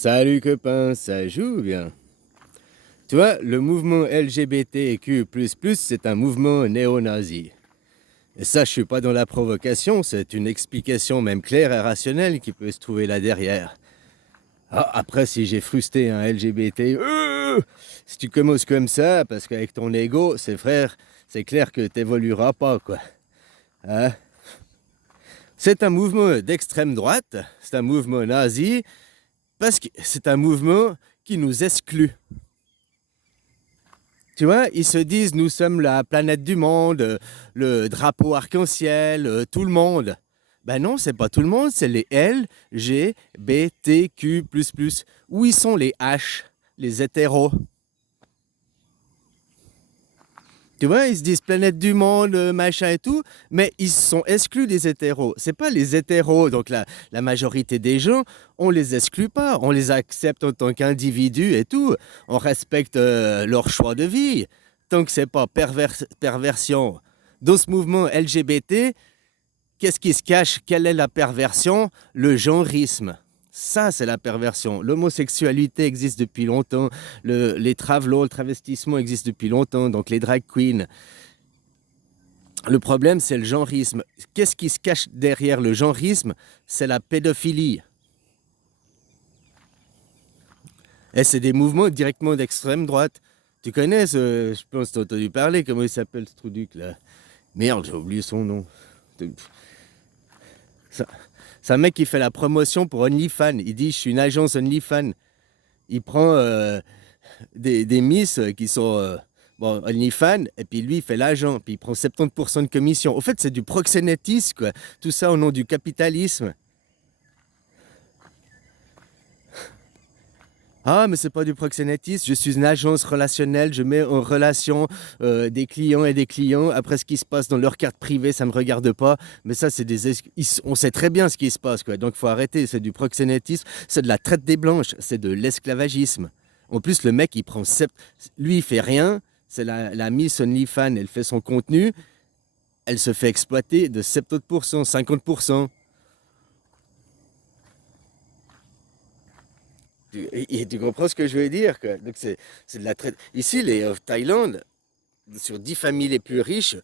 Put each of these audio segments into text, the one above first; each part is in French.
Salut copain, ça joue bien. Tu vois, le mouvement LGBTQ++, c'est un mouvement néo-nazi. Et ça, je suis pas dans la provocation, c'est une explication même claire et rationnelle qui peut se trouver là derrière. Ah, après, si j'ai frustré un LGBT, si tu commences comme ça, parce qu'avec ton ego, c'est frère, c'est clair que t'évolueras pas, quoi. Hein? C'est un mouvement d'extrême droite, c'est un mouvement nazi, parce que c'est un mouvement qui nous exclut. Tu vois, ils se disent, nous sommes la planète du monde, le drapeau arc-en-ciel, tout le monde. Ben non, c'est pas tout le monde, c'est les LGBTQ++. Où ils sont les H, les hétéros? Tu vois, ils se disent planète du monde, machin et tout, mais ils sont exclus des hétéros. C'est pas les hétéros, donc la majorité des gens, on les exclut pas, on les accepte en tant qu'individus et tout, on respecte leur choix de vie. Tant que c'est pas perversion. Dans ce mouvement LGBT, qu'est-ce qui se cache? Quelle est la perversion? Le genrisme. Ça, c'est la perversion. L'homosexualité existe depuis longtemps. Les travelots, le travestissement existe depuis longtemps. Donc les drag queens. Le problème, c'est le genrisme. Qu'est-ce qui se cache derrière le genrisme? C'est la pédophilie. Et c'est des mouvements directement d'extrême droite. Tu connais je pense que tu as entendu parler, comment il s'appelle ce truc là? Merde, j'ai oublié son nom. C'est un mec qui fait la promotion pour OnlyFans. Il dit, je suis une agence OnlyFans. Il prend des miss qui sont bon, OnlyFans, et puis lui, il fait l'agent, puis il prend 70% de commission. Au fait, c'est du proxénétisme, quoi. Tout ça au nom du capitalisme. Ah, mais c'est pas du proxénétisme, je suis une agence relationnelle, je mets en relation des clients et des clients. Après, ce qui se passe dans leur carte privée, ça me regarde pas. Mais ça, c'est on sait très bien ce qui se passe, quoi. Donc, faut arrêter. C'est du proxénétisme, c'est de la traite des blanches, c'est de l'esclavagisme. En plus, le mec, il prend lui, il fait rien. C'est la Miss OnlyFans, elle fait son contenu, elle se fait exploiter de 70%, 50%. Tu comprends ce que je veux dire, quoi. Donc c'est de la traite. Ici, les Thaïlande, sur 10 familles les plus riches,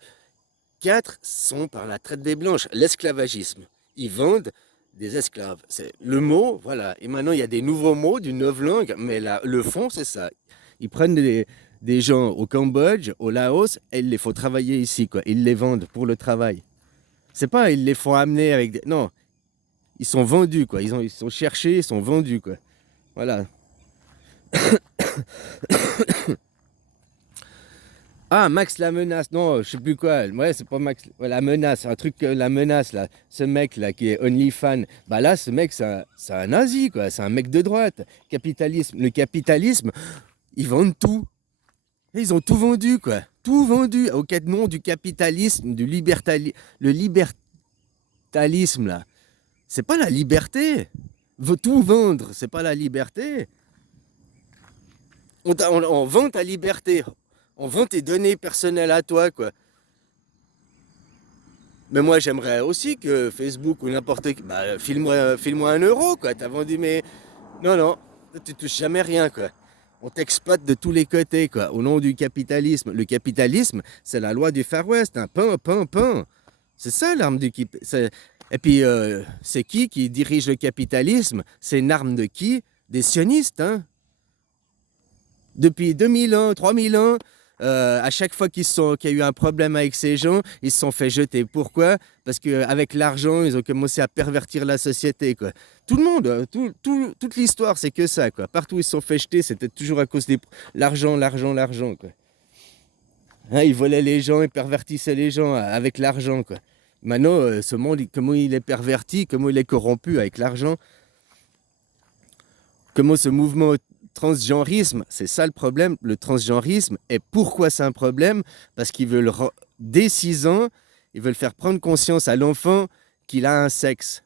4 sont par la traite des blanches, l'esclavagisme. Ils vendent des esclaves. C'est le mot, voilà. Et maintenant, il y a des nouveaux mots d'une nouvelle langue, mais le fond, c'est ça. Ils prennent des gens au Cambodge, au Laos, et ils les font travailler ici, quoi. Ils les vendent pour le travail. C'est pas, ils les font amener avec des... Non, ils sont vendus, quoi. Ils sont cherchés, ils sont vendus, quoi. Voilà. Ah, Max la menace, non, je sais plus quoi. Ouais, c'est pas Max, ouais, la menace, un truc, la menace, là. Ce mec, là, qui est OnlyFans. Bah là, ce mec, c'est un nazi, quoi. C'est un mec de droite. Capitalisme. Le capitalisme, ils vendent tout. Ils ont tout vendu, quoi. Tout vendu. Au nom du capitalisme, le libertalisme, là. C'est pas la liberté. Veut tout vendre, c'est pas la liberté. On vend ta liberté. On vend tes données personnelles à toi, quoi. Mais moi, j'aimerais aussi que Facebook ou n'importe qui. Bah, file-moi 1 euro, quoi. T'as vendu mes. Non, non. Tu touches jamais rien, quoi. On t'exploite de tous les côtés, quoi. Au nom du capitalisme. Le capitalisme, c'est la loi du Far West. Hein. Pain, pain, pain. C'est ça l'arme du capitalisme. Et puis, c'est qui dirige le capitalisme? C'est une arme de qui? Des sionistes, hein. Depuis 2000 ans, 3000 ans, à chaque fois qu'il y a eu un problème avec ces gens, ils se sont fait jeter. Pourquoi? Parce qu'avec l'argent, ils ont commencé à pervertir la société, quoi. Tout le monde, toute l'histoire, c'est que ça, quoi. Partout où ils se sont fait jeter, c'était toujours à cause de l'argent, l'argent, l'argent, quoi. Hein, ils volaient les gens, ils pervertissaient les gens avec l'argent, quoi. Maintenant, ce monde, comment il est perverti, comment il est corrompu avec l'argent, comment ce mouvement transgenrisme, c'est ça le problème, le transgenrisme. Et pourquoi c'est un problème? Parce qu'ils veulent, dès 6 ans, ils veulent faire prendre conscience à l'enfant qu'il a un sexe.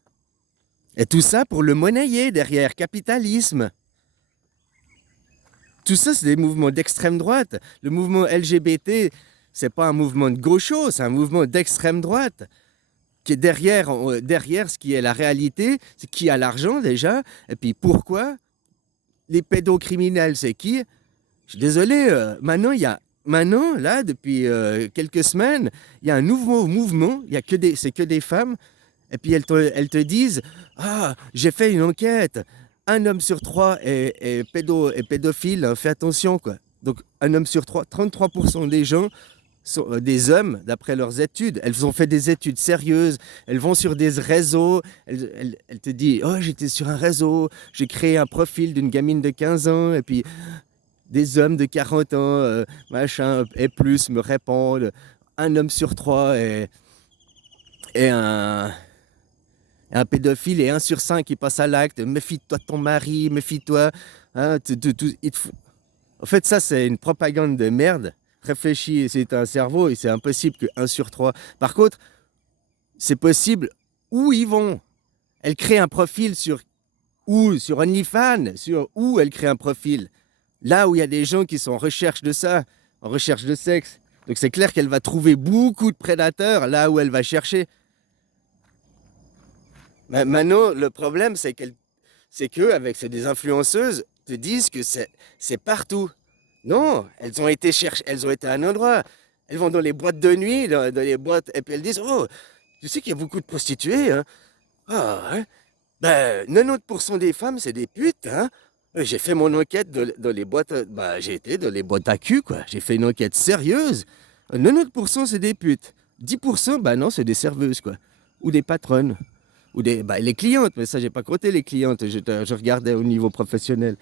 Et tout ça pour le monnayer derrière, capitalisme. Tout ça, c'est des mouvements d'extrême droite. Le mouvement LGBT, c'est pas un mouvement de gaucho, c'est un mouvement d'extrême droite. Qui est derrière ce qui est la réalité, c'est qui a l'argent déjà, et puis pourquoi? les pédocriminels, c'est qui? Je suis désolé, maintenant, là, depuis quelques semaines, il y a un nouveau mouvement, c'est que des femmes, et puis elles te disent, ah, j'ai fait une enquête, un homme sur trois est pédophile, hein, fais attention, quoi. Donc, un homme sur trois, 33% des gens sont des hommes, d'après leurs études. Elles ont fait des études sérieuses, elles vont sur des réseaux, elles te disent, oh, j'étais sur un réseau, j'ai créé un profil d'une gamine de 15 ans, et puis des hommes de 40 ans, machin, et plus me répondent, un homme sur trois est un pédophile et un sur cinq qui passe à l'acte, méfie-toi de ton mari, méfie-toi. Hein, En fait, ça, c'est une propagande de merde. Réfléchis, c'est un cerveau et c'est impossible que un sur trois. Par contre, c'est possible où ils vont. Elle crée un profil sur sur OnlyFans, sur où elle crée un profil. Là où il y a des gens qui sont en recherche de ça, en recherche de sexe. Donc c'est clair qu'elle va trouver beaucoup de prédateurs là où elle va chercher. Mais maintenant, le problème, c'est que avec des influenceuses te disent que c'est partout. Non, elles ont été à un endroit. Elles vont dans les boîtes de nuit, dans les boîtes, et puis elles disent, oh, tu sais qu'il y a beaucoup de prostituées, hein? Ah, hein? Ben, 90% des femmes, c'est des putes, hein? J'ai fait mon enquête dans les boîtes, j'ai été dans les boîtes à cul, quoi. J'ai fait une enquête sérieuse. 90% c'est des putes. 10%, bah non, c'est des serveuses, quoi. Ou des patronnes. Ou les clientes, mais ça, j'ai pas compté les clientes. Je regardais au niveau professionnel.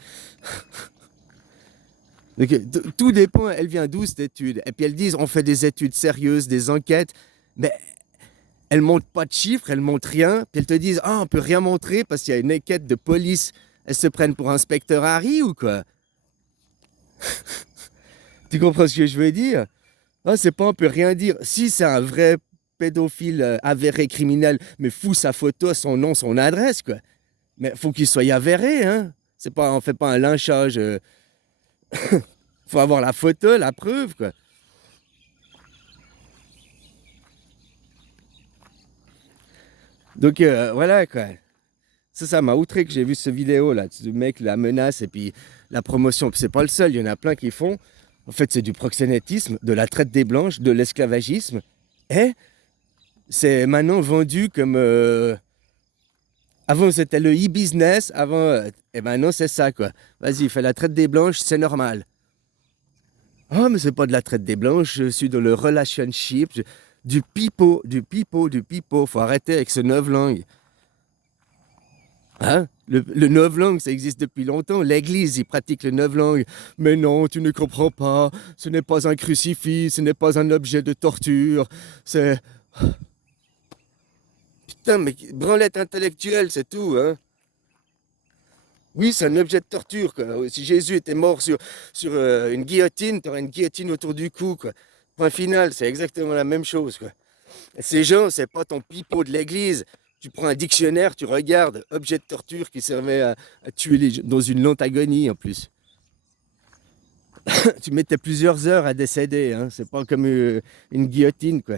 Donc, tout dépend, elle vient d'où cette étude? Et puis elles disent, on fait des études sérieuses, des enquêtes, mais elles montrent pas de chiffres, elles montrent rien. Puis elles te disent, ah, on peut rien montrer parce qu'il y a une enquête de police. Elles se prennent pour inspecteur Harry ou quoi? Tu comprends ce que je veux dire? Ah, c'est pas on peut rien dire. Si c'est un vrai pédophile avéré criminel, mais fous sa photo, son nom, son adresse, quoi. Mais faut qu'il soit avéré, hein. C'est pas, on fait pas un lynchage. Faut avoir la photo, la preuve, quoi. Donc voilà, quoi. Ça m'a outré que j'ai vu cette vidéo là, du mec la menace et puis la promotion. Puis c'est pas le seul, il y en a plein qui font. En fait, c'est du proxénétisme, de la traite des blanches, de l'esclavagisme. Et c'est maintenant vendu comme avant c'était le e-business, avant et maintenant c'est ça quoi. Vas-y, fais la traite des blanches, c'est normal. Ah, mais c'est pas de la traite des blanches, je suis dans le relationship, du pipeau, du pipeau, du pipeau. Faut arrêter avec ce neuf langue. Hein? Le neuf-langue, ça existe depuis longtemps. L'Église, ils pratiquent le neuf-langue. Mais non, tu ne comprends pas. Ce n'est pas un crucifix, ce n'est pas un objet de torture. C'est... Putain, mais branlette intellectuelle, c'est tout, hein? Oui, c'est un objet de torture, quoi. Si Jésus était mort sur une guillotine, tu aurais une guillotine autour du cou, quoi. Point final, c'est exactement la même chose, quoi. Ces gens, c'est pas ton pipeau de l'église. Tu prends un dictionnaire, tu regardes, objet de torture qui servait à tuer les gens, dans une lente agonie en plus. Tu mettais plusieurs heures à décéder, hein. C'est pas comme une guillotine, quoi.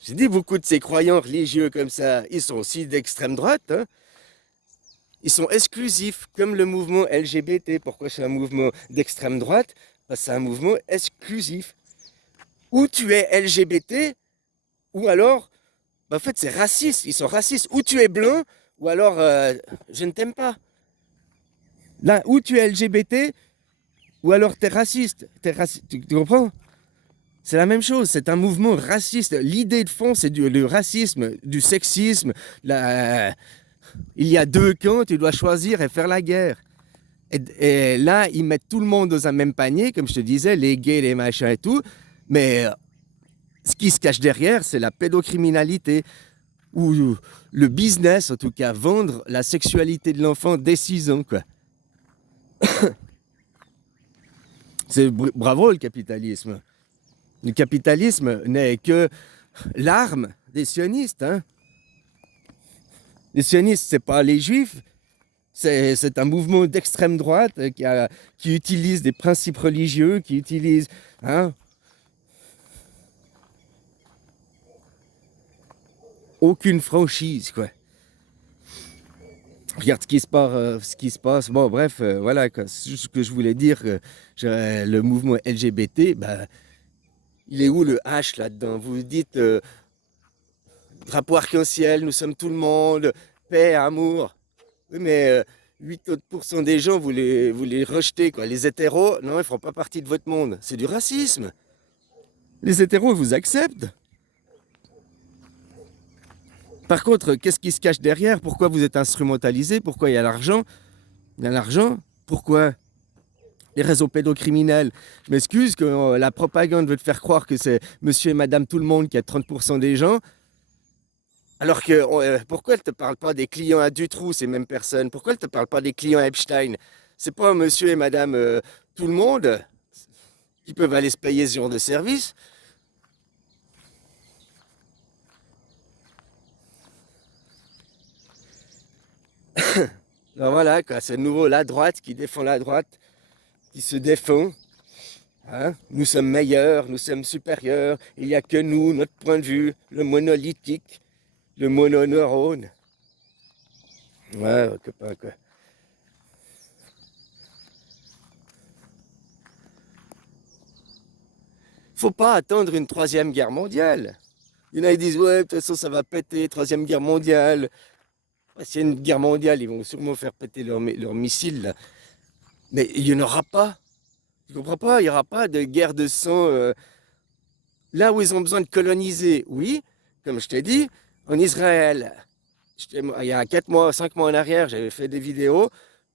J'ai dit beaucoup de ces croyants religieux comme ça, ils sont aussi d'extrême droite, hein. Ils sont exclusifs, comme le mouvement LGBT. Pourquoi c'est un mouvement d'extrême droite? Parce que c'est un mouvement exclusif. Ou tu es LGBT, ou alors, en fait, c'est raciste. Ils sont racistes. Ou tu es blanc, ou alors, je ne t'aime pas. Là, ou tu es LGBT, ou alors tu es raciste. Tu comprends? C'est la même chose. C'est un mouvement raciste. L'idée de fond, c'est le racisme, du sexisme. Il y a deux camps, tu dois choisir et faire la guerre. Et là, ils mettent tout le monde dans un même panier, comme je te disais, les gays, les machins et tout. Mais ce qui se cache derrière, c'est la pédocriminalité ou le business, en tout cas, vendre la sexualité de l'enfant dès 6 ans, quoi. C'est bravo le capitalisme. Le capitalisme n'est que l'arme des sionistes, hein. Les sionistes, c'est pas les juifs, c'est un mouvement d'extrême droite qui utilise des principes religieux, qui utilise, hein. aucune franchise, quoi. Regarde ce qui se passe. Bon, bref, voilà, quoi. C'est juste ce que je voulais dire. Le mouvement LGBT, bah, il est où le H là-dedans? Vous dites drapeau arc-en-ciel, nous sommes tout le monde, paix, amour. Oui, mais 8 autres pourcents des gens, vous les rejetez, quoi. Les hétéros, non, ils ne feront pas partie de votre monde. C'est du racisme. Les hétéros ils vous acceptent. Par contre, qu'est-ce qui se cache derrière? Pourquoi vous êtes instrumentalisé? Pourquoi il y a l'argent? Il y a l'argent? Pourquoi? Les réseaux pédocriminels. Je m'excuse que la propagande veut te faire croire que c'est monsieur et madame tout le monde qui a 30% des gens. Alors que, pourquoi elle ne te parle pas des clients à Dutroux, ces mêmes personnes? Pourquoi elle ne te parle pas des clients à Epstein? C'est pas monsieur et madame tout le monde qui peuvent aller se payer ce genre de service. Alors voilà, quoi, c'est de nouveau la droite qui défend la droite, qui se défend. Hein. Nous sommes meilleurs, nous sommes supérieurs, il n'y a que nous, notre point de vue, le monolithique, le mononeurone. Ouais, copain, quoi. Faut pas attendre une troisième guerre mondiale. Il y en a qui disent, ouais, de toute façon, ça va péter, troisième guerre mondiale. Ouais, s'il y a une guerre mondiale, ils vont sûrement faire péter leurs missiles, là. Mais il n'y en aura pas. Tu comprends pas? Il n'y aura pas de guerre de sang. Là où ils ont besoin de coloniser, oui, comme je t'ai dit, en Israël, il y a 4 mois, 5 mois en arrière, j'avais fait des vidéos.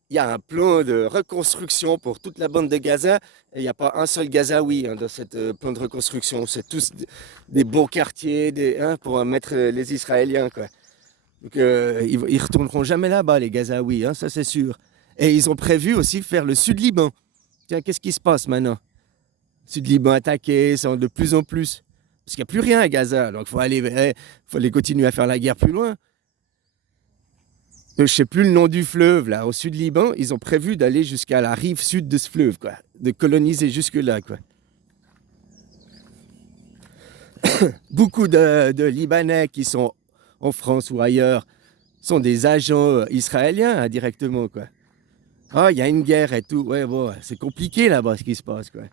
Il y a un plan de reconstruction pour toute la bande de Gaza. Et il n'y a pas un seul Gazaoui hein, dans cette plan de reconstruction. C'est tous des beaux quartiers hein, pour mettre les Israéliens, quoi. Donc, ils retourneront jamais là-bas, les Gazaouis, hein, ça c'est sûr. Et ils ont prévu aussi faire le Sud-Liban. Tiens, qu'est-ce qui se passe maintenant? Sud-Liban attaqué, c'est de plus en plus. Parce qu'il n'y a plus rien à Gaza, donc faut aller continuer à faire la guerre plus loin. Je ne sais plus le nom du fleuve, là, au Sud-Liban, ils ont prévu d'aller jusqu'à la rive sud de ce fleuve, quoi. De coloniser jusque-là, quoi. Beaucoup de Libanais qui sont en France ou ailleurs sont des agents israéliens indirectement, quoi. Ah, il y a une guerre et tout. Ouais, bon, c'est compliqué là-bas ce qui se passe, quoi.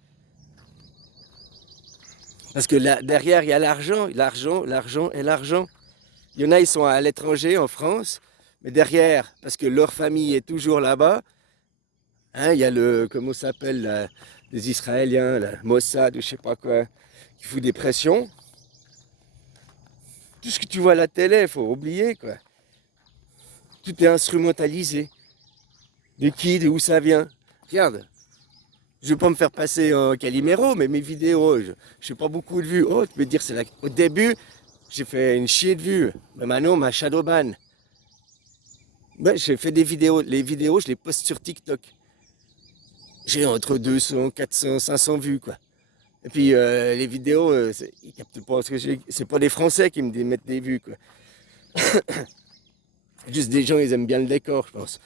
Parce que là, derrière, il y a l'argent, l'argent, l'argent et l'argent. Il y en a, ils sont à l'étranger, en France, mais derrière, parce que leur famille est toujours là-bas, hein, il y a comment ça s'appelle, les Israéliens, la Mossad ou je sais pas quoi, qui fout des pressions. Tout ce que tu vois à la télé, il faut oublier, quoi. Tout est instrumentalisé. De qui, de où ça vient. Regarde, je ne vais pas me faire passer en Calimero, mais mes vidéos, je n'ai pas beaucoup de vues. Oh, tu peux dire, au début, j'ai fait une chier de vues. Mais maintenant, ma shadowban. Ben, j'ai fait des vidéos. Les vidéos, je les poste sur TikTok. J'ai entre 200, 400, 500 vues, quoi. Et puis, les vidéos, ils captent pas ce que c'est pas des Français qui me mettent des vues, quoi. Juste des gens, ils aiment bien le décor, je pense.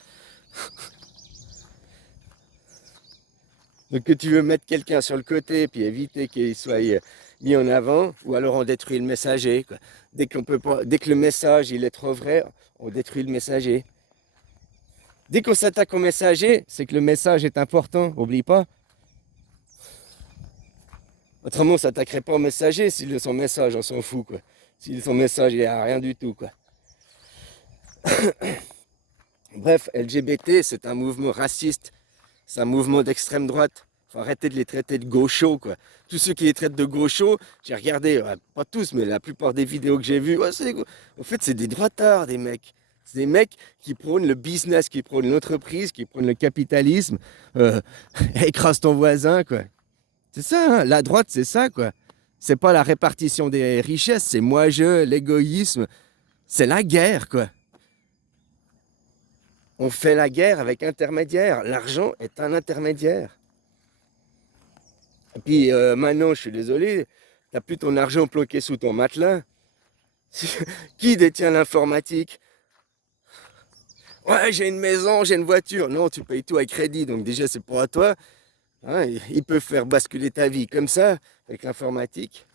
Donc que tu veux mettre quelqu'un sur le côté puis éviter qu'il soit mis en avant, ou alors on détruit le messager, quoi. Dès qu'on peut pas, dès que le message il est trop vrai, on détruit le messager. Dès qu'on s'attaque au messager, c'est que le message est important, oublie pas. Autrement, on s'attaquerait pas au messager si son message, on s'en fout, quoi. Si son message, il n'y a rien du tout, quoi. Bref, LGBT, c'est un mouvement raciste. C'est un mouvement d'extrême droite. Il faut arrêter de les traiter de gauchos, quoi. Tous ceux qui les traitent de gauchos, j'ai regardé, pas tous, mais la plupart des vidéos que j'ai vues, en fait, c'est des droitards, des mecs. C'est des mecs qui prônent le business, qui prônent l'entreprise, qui prônent le capitalisme. Écrase ton voisin, quoi. C'est ça, hein, la droite, c'est ça, quoi. C'est pas la répartition des richesses, c'est moi-je, l'égoïsme. C'est la guerre, quoi. On fait la guerre avec intermédiaire. L'argent est un intermédiaire. Et puis maintenant, je suis désolé, t'as plus ton argent planqué sous ton matelas. Qui détient l'informatique? Ouais, j'ai une maison, j'ai une voiture. Non, tu payes tout à crédit, donc déjà c'est pour à toi. Hein, ils peuvent faire basculer ta vie comme ça, avec l'informatique.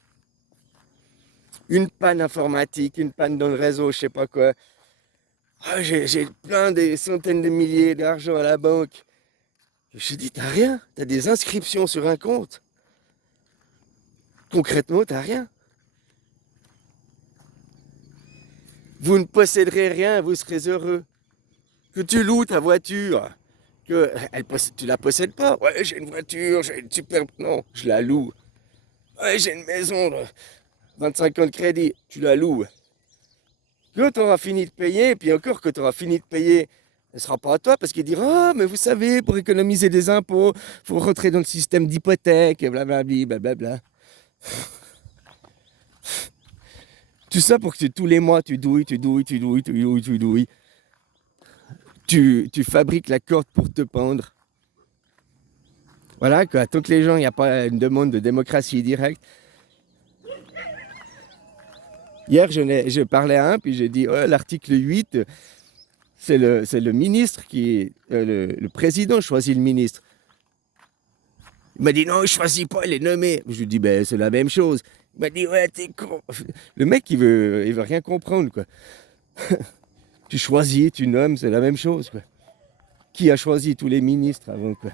Une panne informatique, une panne dans le réseau, je sais pas quoi. Ah, j'ai plein des centaines de milliers d'argent à la banque. Je me suis dit, t'as rien, t'as des inscriptions sur un compte. Concrètement, t'as rien. Vous ne posséderez rien, vous serez heureux. Que tu loues ta voiture, tu la possèdes pas. Ouais, j'ai une voiture, j'ai une super... Non, je la loue. Ouais, j'ai une maison, là, 25 ans de crédit, tu la loues. Quand tu auras fini de payer, puis encore que tu auras fini de payer, elle ne sera pas à toi parce qu'il dira: ah, mais vous savez, pour économiser des impôts, il faut rentrer dans le système d'hypothèque, blablabli, blablabla. Tout ça pour que tous les mois, tu douilles, tu douilles, tu douilles, tu douilles, tu douilles. Tu fabriques la corde pour te pendre. Voilà, quoi. Tant que les gens, il n'y a pas une demande de démocratie directe. Hier, je parlais à un, puis j'ai dit: oh, l'article 8, c'est le ministre qui. Le président choisit le ministre. Il m'a dit: non, il choisit pas, il est nommé. Je lui dis: ben, c'est la même chose. Il m'a dit: ouais, t'es con. Le mec, il veut rien comprendre, quoi. Tu choisis, tu nommes, c'est la même chose, quoi. Qui a choisi tous les ministres avant, quoi?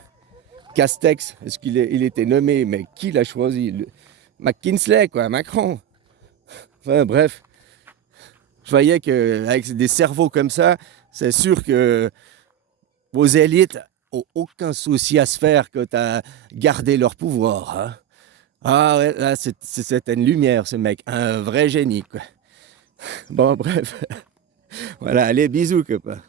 Castex, est-ce il était nommé, mais qui l'a choisi? McKinsey, quoi, Macron. Enfin, bref. Je voyais qu'avec des cerveaux comme ça, c'est sûr que vos élites n'ont aucun souci à se faire quant à garder leur pouvoir, hein. Ah ouais, là, c'était une lumière, ce mec. Un vrai génie, quoi. Bon, bref. Voilà, allez, bisous, copain.